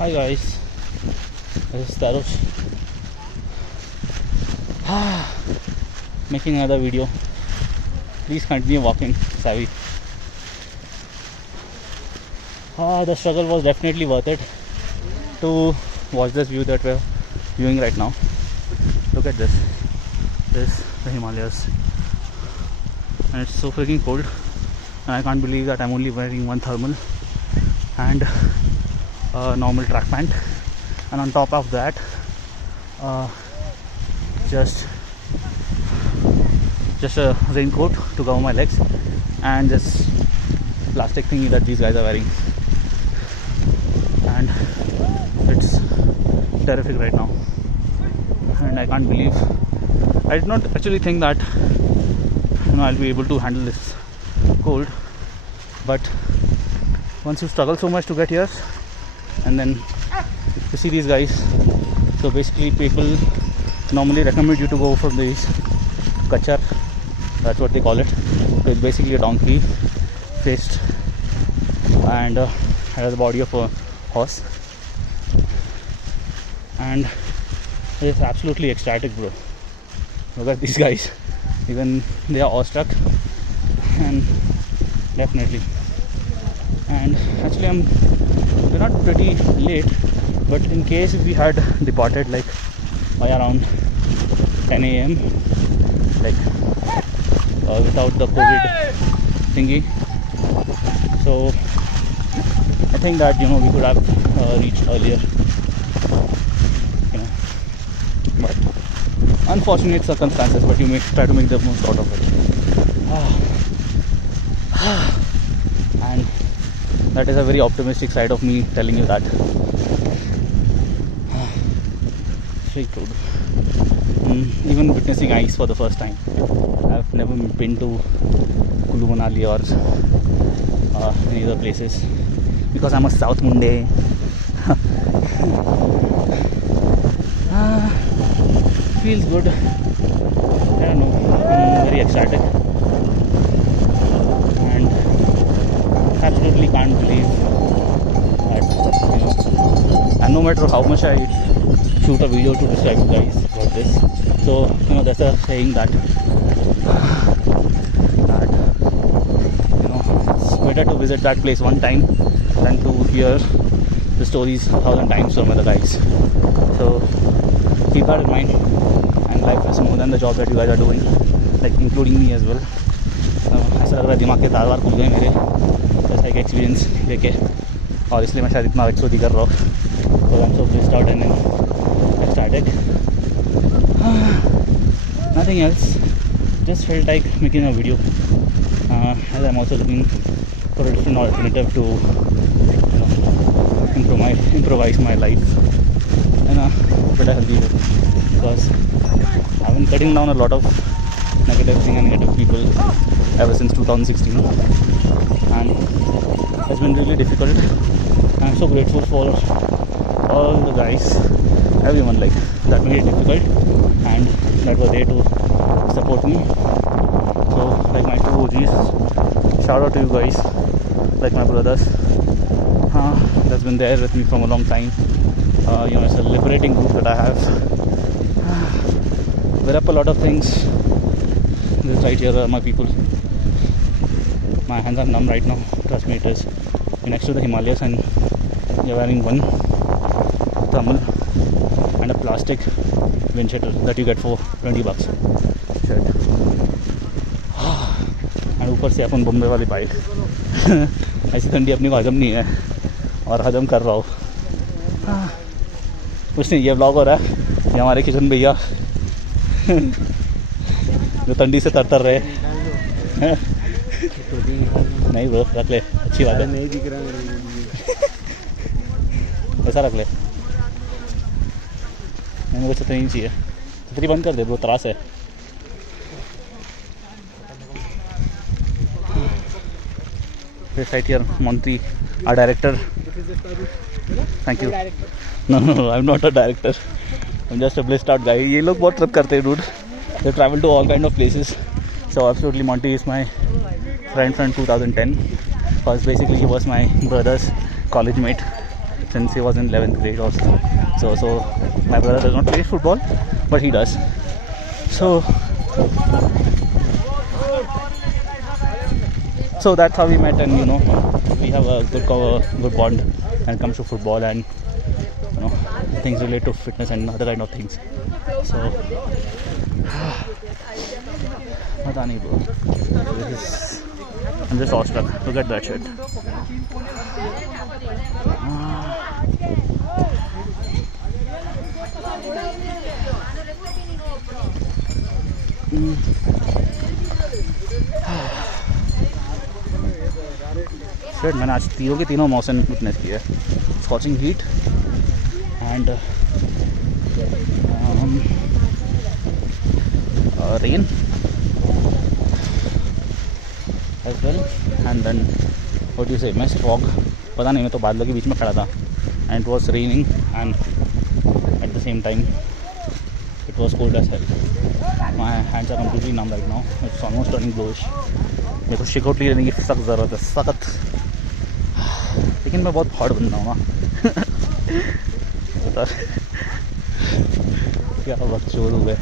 Hi guys, this is Tarush. Making another video. Please continue walking, Savi. The struggle was definitely worth it to watch this view that we're viewing right now. Look at this. This is the Himalayas. And it's so freaking cold. And I can't believe that I'm only wearing one thermal and a normal track pant, and on top of that just a raincoat to cover my legs and this plastic thingy that these guys are wearing, and it's terrific right now. And I can't believe, I did not actually think that I'll be able to handle this cold, but once you struggle so much to get here and then you see these guys, so basically people normally recommend you to go from these kachar, that's what they call it. So it's basically a donkey faced and has the body of a horse, and it's absolutely ecstatic, bro. Look at these guys, even they are awestruck. And definitely, and actually we're not pretty late, but in case if we had departed like by around 10 a.m. like without the COVID thingy, so I think that we could have reached earlier, but unfortunate circumstances, but you may try to make the most out of it. And that is a very optimistic side of me telling you that. Very good. Even witnessing ice for the first time. I've never been to Kulu Manali or any other places because I'm a South Munde. Feels good. I don't know. I'm very ecstatic. Absolutely can't believe that, and no matter how much I shoot a video to describe you guys about this, so there's a saying that it's better to visit that place one time than to hear the stories 1,000 times from other guys. So keep that in mind, and life is more than the job that you guys are doing, like including me as well. ऐसा लग रहा है दिमाग के तार वार खुल गए मेरे जैसा एक एक्सपीरियंस लेके, और इसलिए मैं शायद इतना एक्सोदी कर रहा हूँ. So I'm so pissed out and ecstatic. Nothing else, just felt like making a video, as I'm also looking for a different alternative to improvise my life in a better, healthy way, because I've been cutting down a lot of negative thing and negative people ever since 2016, and it's been really difficult. I'm so grateful for all the guys, everyone like that made it difficult and that were there to support me. So like my two OGs, shout out to you guys, like my brothers, that's been there with me from a long time. It's a liberating group that I have. We're up a lot of things. This right here are my people. My hands are numb right now. Trust me, it is. We're next to the Himalayas and you're wearing one thermal and a plastic wind shield that you get for $20. And ऊपर से अपन बम्बे वाली bike. ऐसी ठंडी अपनी को हजम नहीं है और हजम कर रहा हूँ. कुछ नहीं, ये व्लॉग हो रहा है. ये हमारे किशन भैया जो ठंडी से तर रहे. नहीं ब्रो, रख ले, अच्छी बात है. नहीं दिख रहा ऐसा रख ले. नहीं, मुझे छतरी नहीं चाहिए. छतरी बंद कर दे ब्रो, त्रास है. This right here, Monty, our director. Thank you. No, I'm not a director. I'm just a blissed out guy. ये लोग बहुत ट्रिप करते हैं, dude. They travel to all kind of places. So absolutely, Monty is my friend from 2010. Because basically he was my brother's college mate. since he was in 11th grade or so. So my brother does not play football, but he does. So that's how we met, and you know, we have a good bond when it comes to football, and you know, things related to fitness and other kind of things. So pata nahi bro, I'm just awestruck. Look at that shit. Shit, मैंने आज तीनों के तीनों मौसम witness किया है. Scorching heat and rain as well, and then what you say mist fog. पता नहीं, मैं तो बादलों के बीच में खड़ा था and it was raining and at the same time it was cold as hell. My hands are completely numb right now. It's almost turning bluish. मेरे को शिकोटली लेने की सख्त ज़रूरत है, सख्त. लेकिन मैं बहुत हॉट बन रहा हूँ ना. क्या वक्त चोर हुए.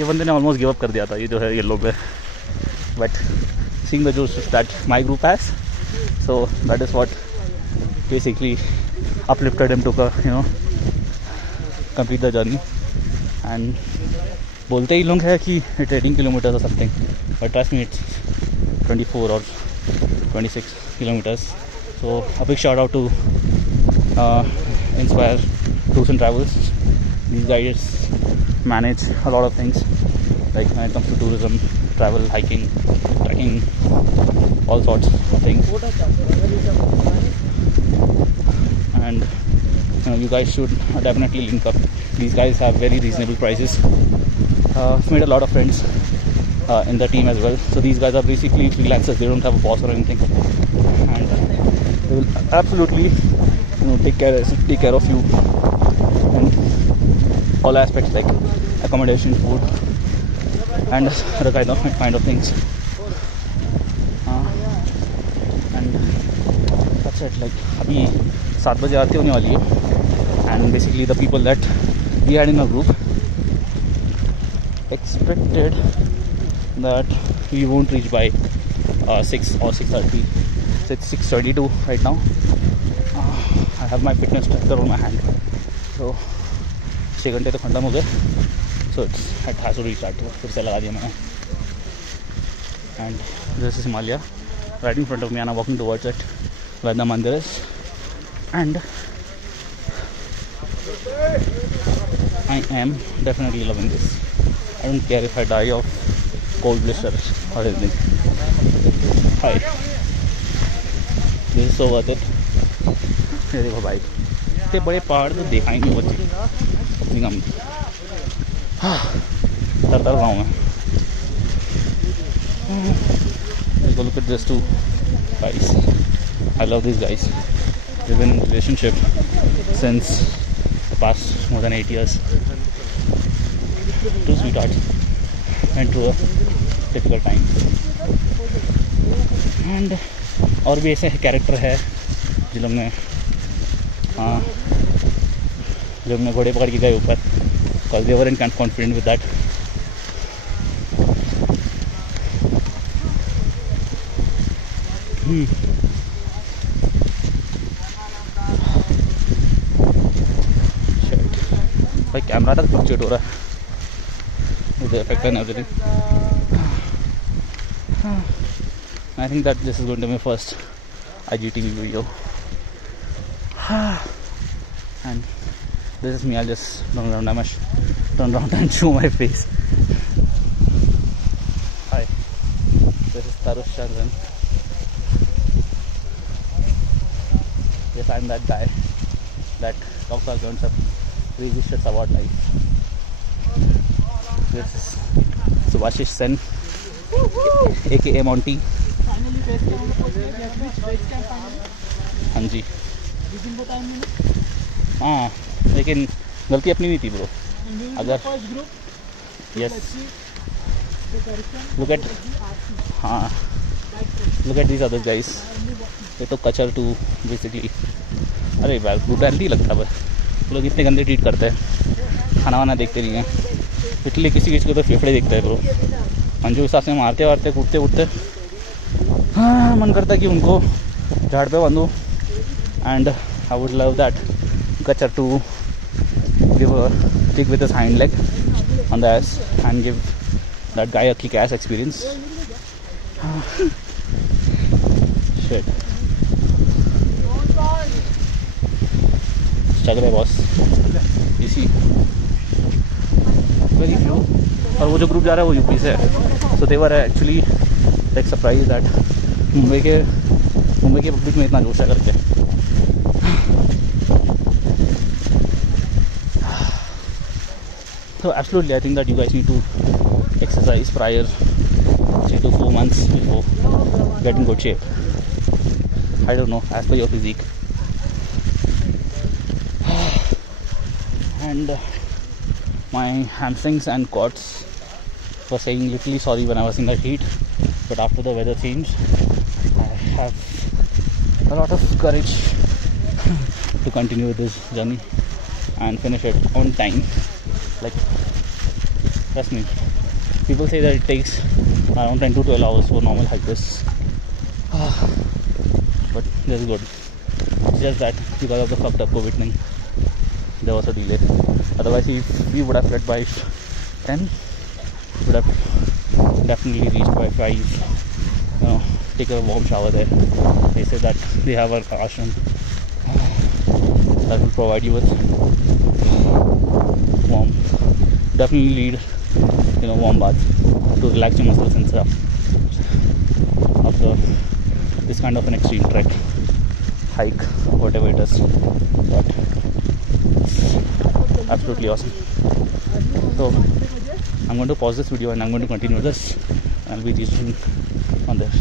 ये बंदे ने ऑलमोस्ट गिव अप कर दिया था, ये जो है येलो पे. बट सीइंग द जोश that my group has, so that is what basically uplifted him to complete the journey. And बोलते ही लोग है कि 18 kilometers or something, but trust me, it's 24 or 26 kilometers. So a big shout out to Inspire Tours and Travels. These guys manage a lot of things, like when it comes to tourism, travel, hiking, trekking, all sorts of things. And you guys should definitely link up. These guys have very reasonable prices. I've made a lot of friends in the team as well. So these guys are basically freelancers. They don't have a boss or anything, and they will absolutely take care of you in all aspects, like accommodation, food, and other kind of things. And that's it. Like अभी 7 बजे आरती होने वाली है, and basically the people that we had in our group expected that we won't reach by 6 or 6:30. So it's 6:22 right now. I have my fitness tracker on my hand, so 6 घंटे तो खत्म हो गए. So it has to restart. तो फिर से लगा दिया मैंने. And this is Himalaya right in front of me, and I'm walking towards it where the mandir is. And I am definitely loving this. I don't care if I die of cold blister or anything. Hi, this is so worth it. ये देखो भाई, इतने बड़े पहाड़ तो देखा ही नहीं बच्चे. डर रहा हूँ मैं. Look at this two guys. I love these guys. We've been in a relationship since the past more than 8 years. Two sweethearts. Went through a difficult time. And और भी ऐसे कैरेक्टर है जिन लोग ने घोड़े पकड़ के गए ऊपर, because they weren't confident with that. भाई कैमरा तक फ्लक्चुएट हो रहा है with the effect and everything. I think that this is going to be my first IGTV video. And this is me. I'll just turn around and show my face. Hi, this is Tarush Chandran. Yes, I'm that guy that talks our guns up crazy shits about life. This is Subhashish Sen, aka Monty. हाँ जी. हाँ, लेकिन गलती अपनी भी थी bro. अगर yes Look at हाँ look at these other guys. ये तो कचर टू बेसिकली. अरे भाई ब्रूटैलिटी लगता है. लोग इतने गंदे ट्रीट करते हैं. खाना वाना देखते नहीं हैं. लिटरली किसी किसी को तो फेफड़े देखते हैं ब्रो. अंजू हिसाब से मारते वारते कूदते उठते. हाँ मन करता है कि उनको झाड़ पे बांधूँ. And I would love that कचर to give a kick with his hind leg on the ass and give that guy a kick-ass experience. Shit. Struggle boss. इसी very few. और वो जो ग्रुप जा रहा है वो यूपी से है. So they were actually like surprised that Mumbai के पब्लिक में इतना जोश है करके. So absolutely, I think that you guys need to exercise prior 3 to 4 months before getting good shape. I don't know, as per your physique. And my hamstrings and quads were saying literally sorry when I was in that heat, but after the weather changed, I have a lot of courage to continue this journey and finish it on time. Like, trust me, people say that it takes around 10 to 12 hours for normal hikers. But this is good. It's just that because of the fucked up COVID thing, there was a delay. Otherwise, if we would have fled by 10, would have definitely reached by 5. Take a warm shower there. They say that they have an ashram that will provide you with warm. Definitely need warm bath to relax your muscles and stuff after this kind of an extreme trek, hike, whatever it is. But it's absolutely awesome. So I'm going to pause this video and I'm going to continue this. I'll be teaching on this.